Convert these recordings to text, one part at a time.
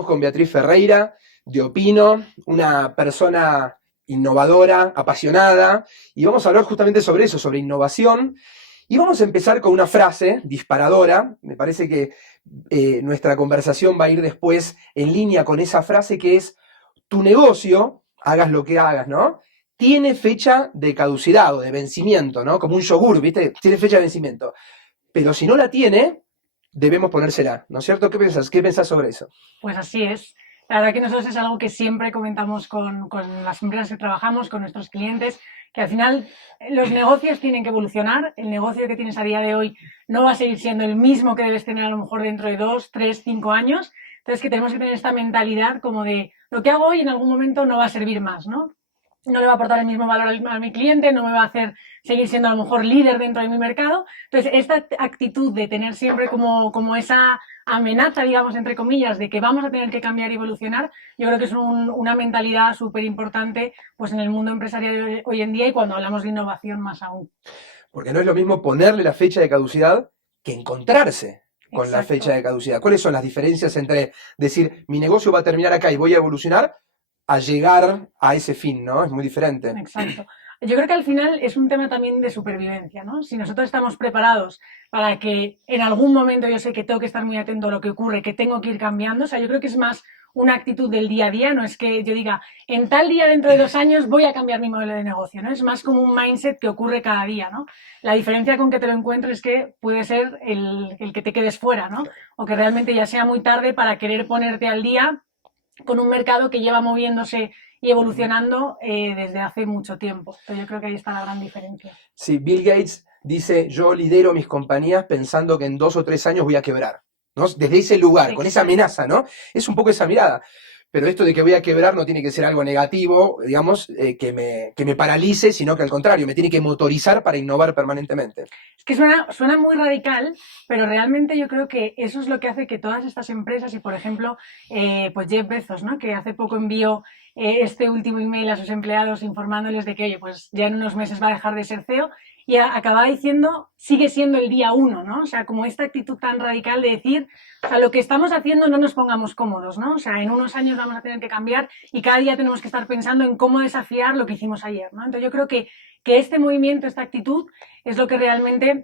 Estamos con Beatriz Ferreira de Opino, una persona innovadora, apasionada, y vamos a hablar justamente sobre eso, sobre innovación. Y vamos a empezar con una frase disparadora. Me parece que nuestra conversación va a ir después en línea con esa frase que es: tu negocio, hagas lo que hagas, ¿no? Tiene fecha de caducidad o de vencimiento, ¿no? Como un yogur, ¿viste? Tiene fecha de vencimiento. Pero si no la tiene, debemos ponérsela, ¿no es cierto? ¿Qué pensás? ¿Qué pensás sobre eso? Pues así es. La verdad que nosotros es algo que siempre comentamos con las empresas que trabajamos, con nuestros clientes, que al final los negocios tienen que evolucionar. El negocio que tienes a día de hoy no va a seguir siendo el mismo que debes tener a lo mejor dentro de 2, 3, 5 años. Entonces que tenemos que tener esta mentalidad como de lo que hago hoy en algún momento no va a servir más, ¿no? No le va a aportar el mismo valor a mi cliente, no me va a hacer seguir siendo a lo mejor líder dentro de mi mercado. Entonces, esta actitud de tener siempre como esa amenaza, digamos, entre comillas, de que vamos a tener que cambiar y evolucionar, yo creo que es una mentalidad súper importante pues, en el mundo empresarial de hoy en día y cuando hablamos de innovación más aún. Porque no es lo mismo ponerle la fecha de caducidad que encontrarse con la fecha Exacto. de caducidad. ¿Cuáles son las diferencias entre decir mi negocio va a terminar acá y voy a evolucionar a llegar a ese fin, ¿no? Es muy diferente. Exacto. Yo creo que al final es un tema también de supervivencia, ¿no? Si nosotros estamos preparados para que en algún momento yo sé que tengo que estar muy atento a lo que ocurre, que tengo que ir cambiando, o sea, yo creo que es más una actitud del día a día, no es que yo diga, en tal día dentro de 2 años voy a cambiar mi modelo de negocio, ¿no? Es más como un mindset que ocurre cada día, ¿no? La diferencia con que te lo encuentres es que puede ser el que te quedes fuera, ¿no? O que realmente ya sea muy tarde para querer ponerte al día con un mercado que lleva moviéndose y evolucionando desde hace mucho tiempo. Entonces yo creo que ahí está la gran diferencia. Sí, Bill Gates dice, yo lidero mis compañías pensando que en 2 o 3 años voy a quebrar, ¿no? Desde ese lugar, con esa Exacto. amenaza, ¿no? Es un poco esa mirada. Pero esto de que voy a quebrar no tiene que ser algo negativo, digamos, que me paralice, sino que al contrario, me tiene que motorizar para innovar permanentemente. Es que suena muy radical, pero realmente yo creo que eso es lo que hace que todas estas empresas, y por ejemplo, pues Jeff Bezos, ¿no? Que hace poco envió este último email a sus empleados informándoles de que, oye, pues ya en unos meses va a dejar de ser CEO, y acababa diciendo, sigue siendo el día uno, ¿no? O sea, como esta actitud tan radical de decir, o sea, lo que estamos haciendo no nos pongamos cómodos, ¿no? O sea, en unos años vamos a tener que cambiar y cada día tenemos que estar pensando en cómo desafiar lo que hicimos ayer, ¿no? Entonces yo creo que este movimiento, esta actitud, es lo que realmente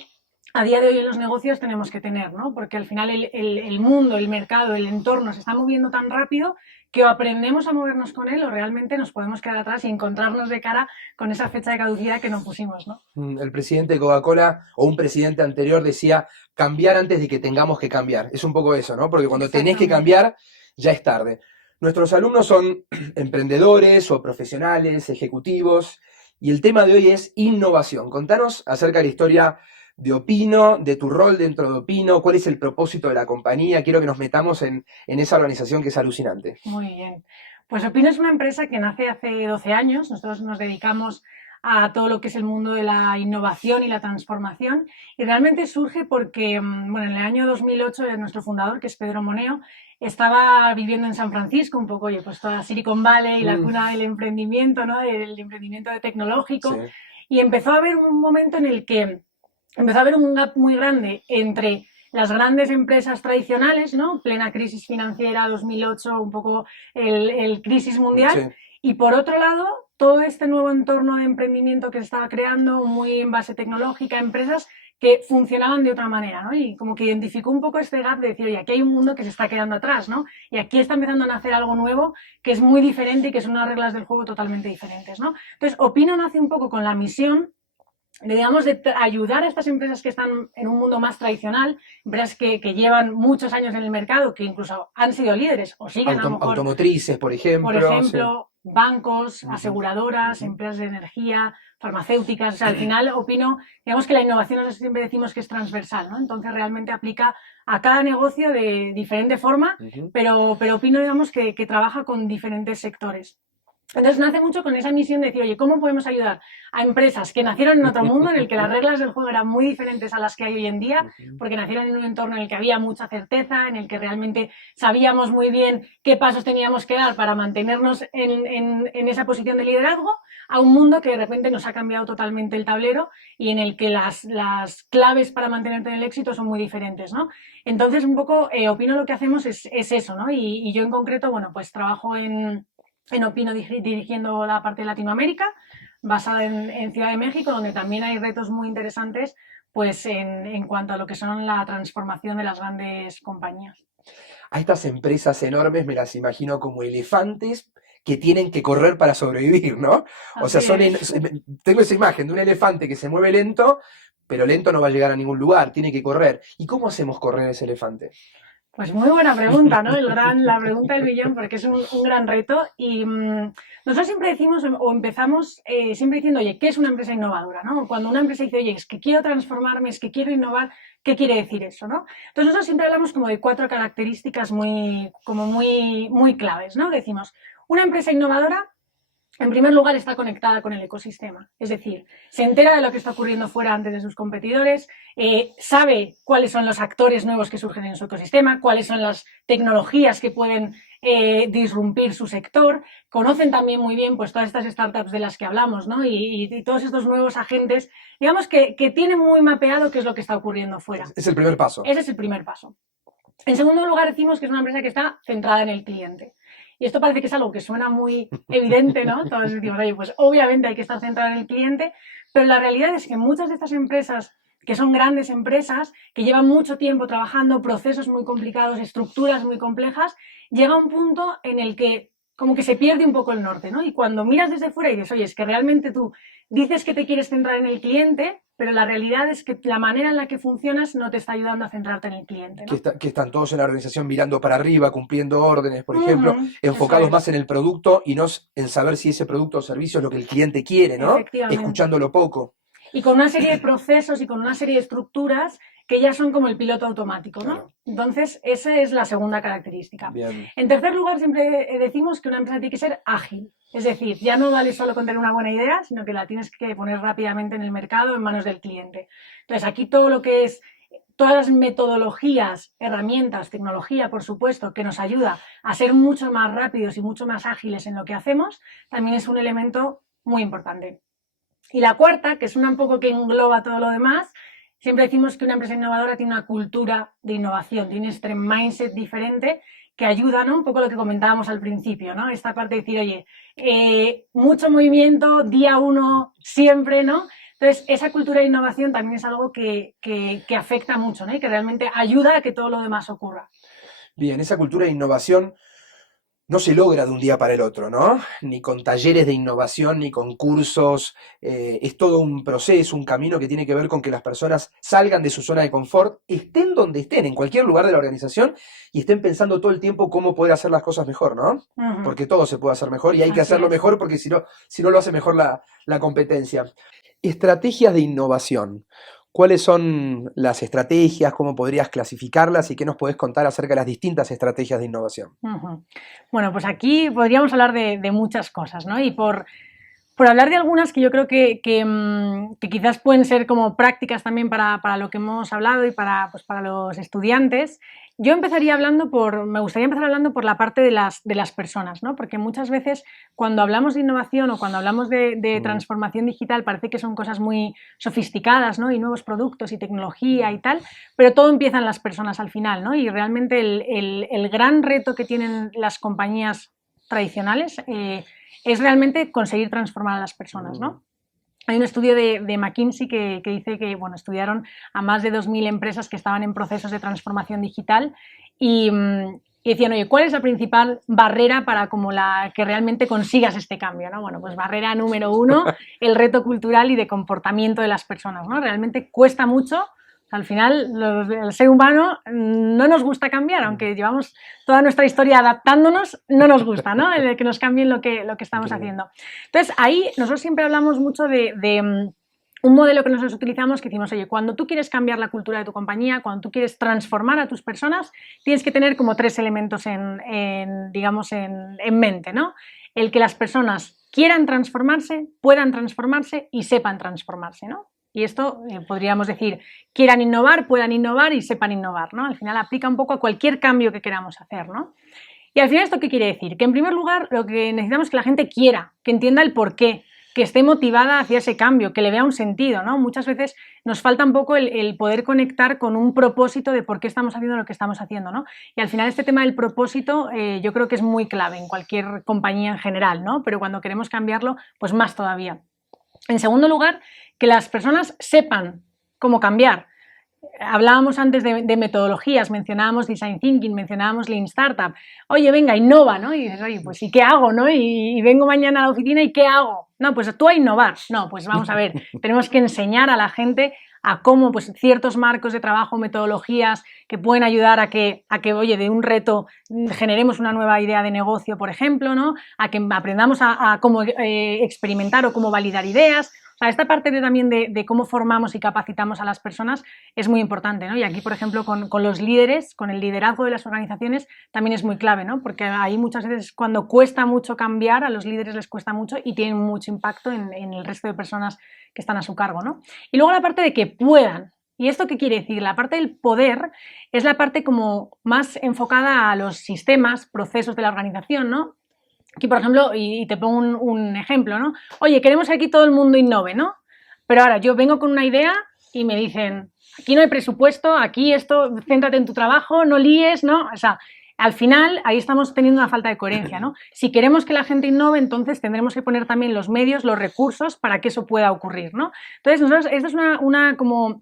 a día de hoy en los negocios tenemos que tener, ¿no? Porque al final el mundo, el mercado, el entorno se está moviendo tan rápido que o aprendemos a movernos con él o realmente nos podemos quedar atrás y encontrarnos de cara con esa fecha de caducidad que nos pusimos, ¿no? El presidente de Coca-Cola o un presidente anterior decía cambiar antes de que tengamos que cambiar. Es un poco eso, ¿no? Porque cuando tenés que Exactamente. cambiar, ya es tarde. Nuestros alumnos son emprendedores o profesionales, ejecutivos, y el tema de hoy es innovación. Contanos acerca de la historia de Opino, de tu rol dentro de Opino, cuál es el propósito de la compañía. Quiero que nos metamos en esa organización que es alucinante. Muy bien. Pues Opino es una empresa que nace hace 12 años. Nosotros nos dedicamos a todo lo que es el mundo de la innovación y la transformación. Y realmente surge porque, bueno, en el año 2008 nuestro fundador, que es Pedro Moneo, estaba viviendo en San Francisco, un poco, oye, pues toda Silicon Valley, la Mm, cuna del emprendimiento, ¿no? Del emprendimiento sí, tecnológico. Y empezó a haber un momento en el que empezó a haber un gap muy grande entre las grandes empresas tradicionales, ¿no? Plena crisis financiera, 2008, un poco el crisis sí. mundial, y por otro lado, todo este nuevo entorno de emprendimiento que se estaba creando, muy en base tecnológica, empresas que funcionaban de otra manera, ¿no? Y como que identificó un poco este gap de decir, oye, aquí hay un mundo que se está quedando atrás, ¿no? Y aquí está empezando a nacer algo nuevo que es muy diferente y que son unas reglas del juego totalmente diferentes, ¿no? Entonces, Opino nace un poco con la misión digamos, de ayudar a estas empresas que están en un mundo más tradicional, empresas que llevan muchos años en el mercado, que incluso han sido líderes o siguen a lo mejor, Automotrices, por sí. ejemplo, bancos, Ujú, aseguradoras, ujú. empresas de energía, farmacéuticas. O sea, al final opino, digamos que la innovación nosotros siempre decimos que es transversal, ¿no? Entonces realmente aplica a cada negocio de diferente forma, Ujú. pero opino, digamos, que trabaja con diferentes sectores. Entonces nace mucho con esa misión de decir, oye, ¿cómo podemos ayudar a empresas que nacieron en otro mundo, en el que las reglas del juego eran muy diferentes a las que hay hoy en día, porque nacieron en un entorno en el que había mucha certeza, en el que realmente sabíamos muy bien qué pasos teníamos que dar para mantenernos en esa posición de liderazgo, a un mundo que de repente nos ha cambiado totalmente el tablero y en el que las claves para mantenerte en el éxito son muy diferentes, ¿no? Entonces, un poco, opino lo que hacemos es eso, ¿no? Y yo en concreto, bueno, pues trabajo en Opino dirigiendo la parte de Latinoamérica, basada en Ciudad de México, donde también hay retos muy interesantes pues en cuanto a lo que son la transformación de las grandes compañías. A estas empresas enormes me las imagino como elefantes que tienen que correr para sobrevivir, ¿no? O sea, Así es. tengo esa imagen de un elefante que se mueve lento, pero lento no va a llegar a ningún lugar, tiene que correr. ¿Y cómo hacemos correr ese elefante? Pues muy buena pregunta, ¿no? La pregunta del millón, porque es un gran reto. Y nosotros siempre decimos, o empezamos siempre diciendo, oye, ¿qué es una empresa innovadora? ¿No? Cuando una empresa dice, oye, es que quiero transformarme, es que quiero innovar, ¿qué quiere decir eso? ¿No? Entonces nosotros siempre hablamos como de 4 características muy claves, ¿no? Decimos, una empresa innovadora en primer lugar, está conectada con el ecosistema, es decir, se entera de lo que está ocurriendo fuera antes de sus competidores, sabe cuáles son los actores nuevos que surgen en su ecosistema, cuáles son las tecnologías que pueden disrumpir su sector, conocen también muy bien pues, todas estas startups de las que hablamos, ¿no? y todos estos nuevos agentes, digamos que tienen muy mapeado qué es lo que está ocurriendo fuera. Es el primer paso. Ese es el primer paso. En segundo lugar, decimos que es una empresa que está centrada en el cliente. Y esto parece que es algo que suena muy evidente, ¿no? Todos decimos, oye, pues obviamente hay que estar centrado en el cliente, pero la realidad es que muchas de estas empresas, que son grandes empresas, que llevan mucho tiempo trabajando, procesos muy complicados, estructuras muy complejas, llega un punto en el que como que se pierde un poco el norte, ¿no? Y cuando miras desde fuera y dices, oye, es que realmente tú dices que te quieres centrar en el cliente, pero la realidad es que la manera en la que funcionas no te está ayudando a centrarte en el cliente, ¿no? Que están todos en la organización mirando para arriba, cumpliendo órdenes, por ejemplo, enfocados más en el producto y no en saber si ese producto o servicio es lo que el cliente quiere, ¿no? Escuchándolo poco. Y con una serie de procesos y con una serie de estructuras que ya son como el piloto automático, ¿no? Claro. Entonces, esa es la segunda característica. Bien. En tercer lugar, siempre decimos que una empresa tiene que ser ágil. Es decir, ya no vale solo con tener una buena idea, sino que la tienes que poner rápidamente en el mercado, en manos del cliente. Entonces, aquí todo lo que es todas las metodologías, herramientas, tecnología, por supuesto, que nos ayuda a ser mucho más rápidos y mucho más ágiles en lo que hacemos, también es un elemento muy importante. Y la cuarta, que es una un poco que engloba todo lo demás, siempre decimos que una empresa innovadora tiene una cultura de innovación, tiene este mindset diferente que ayuda, ¿no? Un poco lo que comentábamos al principio, ¿no? Esta parte de decir, oye, mucho movimiento, día uno, siempre, ¿no? Entonces, esa cultura de innovación también es algo que afecta mucho, ¿no? Y que realmente ayuda a que todo lo demás ocurra. Bien, esa cultura de innovación no se logra de un día para el otro, ¿no? Ni con talleres de innovación, ni con cursos. Es todo un proceso, un camino que tiene que ver con que las personas salgan de su zona de confort, estén donde estén, en cualquier lugar de la organización, y estén pensando todo el tiempo cómo poder hacer las cosas mejor, ¿no? Porque todo se puede hacer mejor y hay que hacerlo mejor porque si no lo hace mejor la competencia. Estrategias de innovación. ¿Cuáles son las estrategias? ¿Cómo podrías clasificarlas? ¿Y qué nos podés contar acerca de las distintas estrategias de innovación? Bueno, pues aquí podríamos hablar de muchas cosas, ¿no? Y por hablar de algunas que yo creo que quizás pueden ser como prácticas también para lo que hemos hablado y para los estudiantes, yo me gustaría empezar hablando por la parte de las personas, ¿no? Porque muchas veces cuando hablamos de innovación o cuando hablamos de transformación digital parece que son cosas muy sofisticadas, ¿no? Y nuevos productos y tecnología y tal, pero todo empieza en las personas al final, ¿no? Y realmente el gran reto que tienen las compañías tradicionales es realmente conseguir transformar a las personas, ¿no? Hay un estudio de McKinsey que dice que, bueno, estudiaron a más de 2.000 empresas que estaban en procesos de transformación digital y decían, oye, ¿cuál es la principal barrera para que realmente consigas este cambio, ¿no? Bueno, pues barrera número 1, el reto cultural y de comportamiento de las personas, ¿no? Realmente cuesta mucho. Al final, el ser humano no nos gusta cambiar, aunque llevamos toda nuestra historia adaptándonos, no nos gusta, ¿no? El que nos cambien lo que estamos haciendo. Entonces, ahí nosotros siempre hablamos mucho de un modelo que nosotros utilizamos que decimos, oye, cuando tú quieres cambiar la cultura de tu compañía, cuando tú quieres transformar a tus personas, tienes que tener como 3 elementos en mente, ¿no? el que las personas quieran transformarse, puedan transformarse y sepan transformarse, ¿no? Y esto podríamos decir, quieran innovar, puedan innovar y sepan innovar, ¿no? Al final aplica un poco a cualquier cambio que queramos hacer, ¿no? Y al final, ¿esto qué quiere decir? Que en primer lugar lo que necesitamos es que la gente quiera, que entienda el porqué, que esté motivada hacia ese cambio, que le vea un sentido, ¿no? Muchas veces nos falta un poco el poder conectar con un propósito de por qué estamos haciendo lo que estamos haciendo, ¿no? Y al final este tema del propósito yo creo que es muy clave en cualquier compañía en general, ¿no? Pero cuando queremos cambiarlo, pues más todavía. En segundo lugar, que las personas sepan cómo cambiar. Hablábamos antes de metodologías, mencionábamos Design Thinking, mencionábamos Lean Startup. Oye, venga, innova, ¿no? Y dices, oye, pues ¿y qué hago, no? Y vengo mañana a la oficina y ¿qué hago? No, pues tú a innovar. No, pues vamos a ver, tenemos que enseñar a la gente a cómo pues, ciertos marcos de trabajo, metodologías que pueden ayudar a que, oye, de un reto generemos una nueva idea de negocio, por ejemplo, ¿no? A que aprendamos a cómo experimentar o cómo validar ideas. O sea, esta parte también de cómo formamos y capacitamos a las personas es muy importante, ¿no? Y aquí, por ejemplo, con los líderes, con el liderazgo de las organizaciones, también es muy clave, ¿no? Porque ahí muchas veces cuando cuesta mucho cambiar, a los líderes les cuesta mucho y tienen mucho impacto en el resto de personas que están a su cargo, ¿no? Y luego la parte de que puedan. ¿Y esto qué quiere decir? La parte del poder es la parte como más enfocada a los sistemas, procesos de la organización, ¿no? Aquí, por ejemplo, y te pongo un ejemplo, ¿no? Oye, queremos que aquí todo el mundo innove, ¿no? Pero ahora yo vengo con una idea y me dicen, aquí no hay presupuesto, aquí esto, céntrate en tu trabajo, no líes, ¿no? O sea, al final ahí estamos teniendo una falta de coherencia, ¿no? Si queremos que la gente innove, entonces tendremos que poner también los medios, los recursos para que eso pueda ocurrir, ¿no? Entonces, nosotros, esto es una como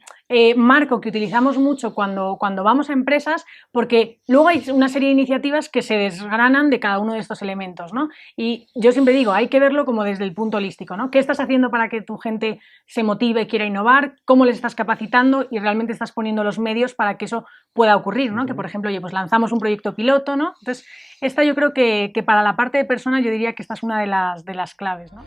marco que utilizamos mucho cuando vamos a empresas, porque luego hay una serie de iniciativas que se desgranan de cada uno de estos elementos, ¿no? Y yo siempre digo, hay que verlo como desde el punto holístico, ¿no? ¿Qué estás haciendo para que tu gente se motive y quiera innovar? ¿Cómo les estás capacitando? Y realmente estás poniendo los medios para que eso pueda ocurrir, ¿no? Que, por ejemplo, oye, pues lanzamos un proyecto piloto, ¿no? Entonces, esta yo creo que para la parte de personas yo diría que esta es una de las claves, ¿no?